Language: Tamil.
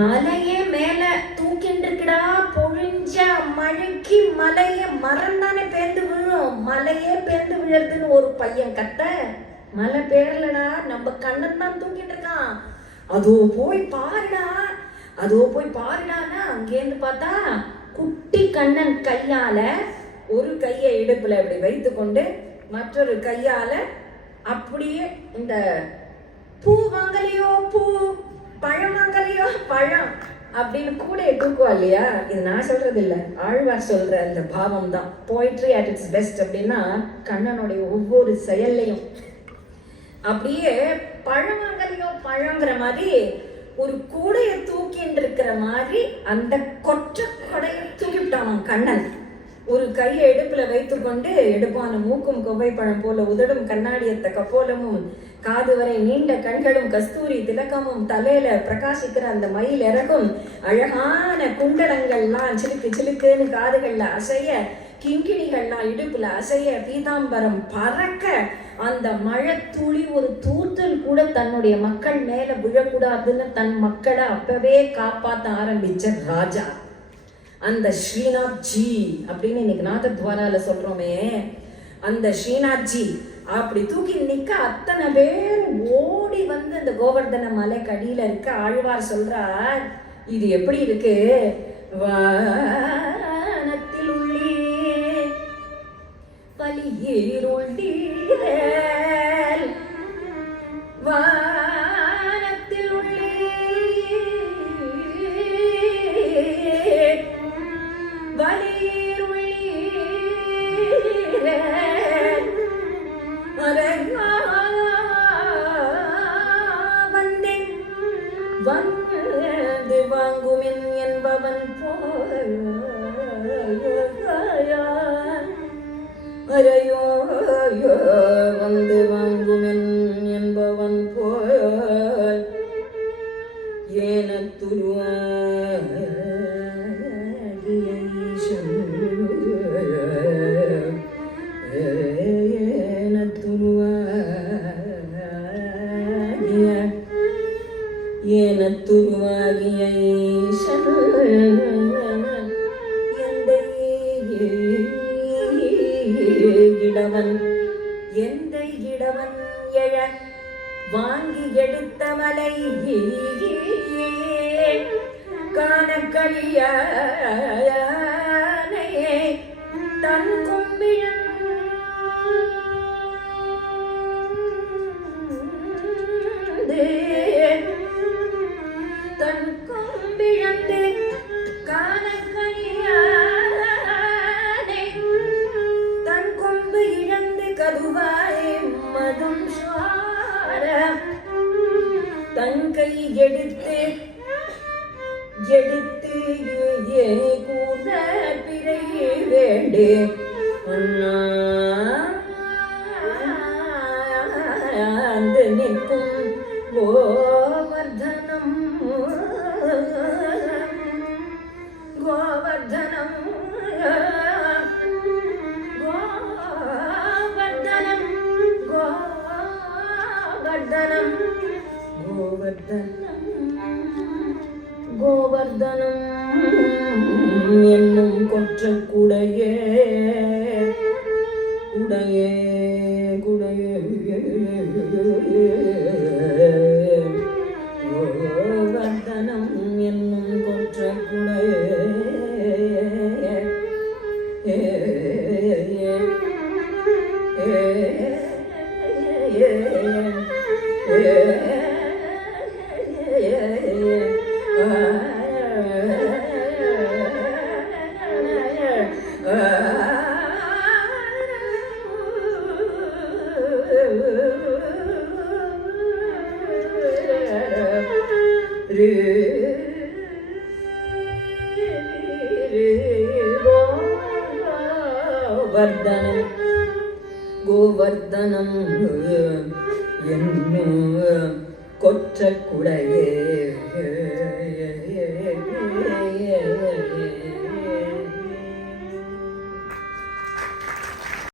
மலையே மேல தூக்கிட்டு இருக்குடா. பொழிஞ்ச மழைக்கு மலைய மரம் தானே பேர்ந்து விழும். மலையே பேர்ந்து விழுறதுன்னு ஒரு பையன் கத்த, மலை பேரலடா, நம்ம கண்ணன் தான் தூக்கிட்டு இருக்கான். அதோ போய் பாருடா, அதோ போய் பாருடான்னா அங்கேருந்து பார்த்தா குட்டி கண்ணன் கையால ஒரு கையை இடுப்புல இப்படி வைத்து கொண்டு மற்றொரு கையால அப்படியே இந்த பூ வாங்கலையோ பூ, பழம் வாங்கலையோ பழம் அப்படின்னு கூட தூக்குவா இல்லையா. இது நான் சொல்றது இல்லை, ஆழ்வார் சொல்ற அந்த பாவம் தான். போய்ட்ரி அட் இட்ஸ் பெஸ்ட் அப்படின்னா கண்ணனுடைய ஒவ்வொரு செயல்லையும் அப்படியே பழம் வாங்கலையோ பழங்கிற மாதிரி ஒரு கூடைய தூக்கின்னு இருக்கிற மாதிரி அந்த கொற்ற கொடையை தூக்கிவிட்டான் கண்ணன். ஒரு கையை இடுப்புல வைத்து கொண்டு எடுப்பான மூக்கும் கொவ்வை பழம் போல உதடும் கண்ணாடியத்த கப்போலமும் காது வரை நீண்ட கண்களும் கஸ்தூரி திலக்கமும் தலையில பிரகாசிக்கிற அந்த மயில் இறகும் அழகான குண்டலங்கள்லாம் சிலுக்கு சிலுக்குன்னு காதுகள்ல அசைய, கிங்கிணிகள்லாம் இடுப்புல அசைய, பீதாம்பரம் பறக்க, அந்த மழை துளி ஒரு தூத்தல் கூட தன்னுடைய மக்கள் மேல விழக்கூடாதுன்னு தன் மக்களை அப்பவே காப்பாற்ற ஆரம்பிச்ச ராஜா அந்த ஸ்ரீநாத் ஜி அப்படின்னு இன்னைக்கு நாதத்வாரால சொல்றோமே, அந்த ஸ்ரீநாத் ஜி அப்படி தூக்கி நிக்க அத்தனை பேர் ஓடி வந்து அந்த கோவர்தன மலை கடியில இருக்க. ஆழ்வார் சொல்றார், இது எப்படி இருக்கு, வானத்தில் உள்ளே வலியேருள்ளீரேல், வானத்தில் உள்ளே வலியேருள்ளீரேல், வந்தேன் வந்து வாங்குமென் என்பவன் போல் அரையோ வந்து வாங்குமென் என்பவன் போல் ஏனத்துருவாகிய இடவன் எந்த இடவன் எழ வாங்கி எடுத்த மலை காணக்களியானை தன் கும்பிழந்து தன் கும்பிழந்து காணக்களியானை தன் கொம்பு இழந்து கதுவாய் மதும் சார தன் கை எடுத்து எடுத்து ஏ கூட பிறை வேண்டே அண்ணாந்து நிற்கும் கோவர்தனம் கோவர்தனம் கோவர்தனம் கோவர்தனம் கோவர்தனம் கோவர்தனம் என்னும் கொற்ற குடையே குடையே குடையே கோவர்தனம் என்னும் கொற்ற குடையே கோவர்தனம் கோவர்தனம் என்னும் கொற்ற குடையே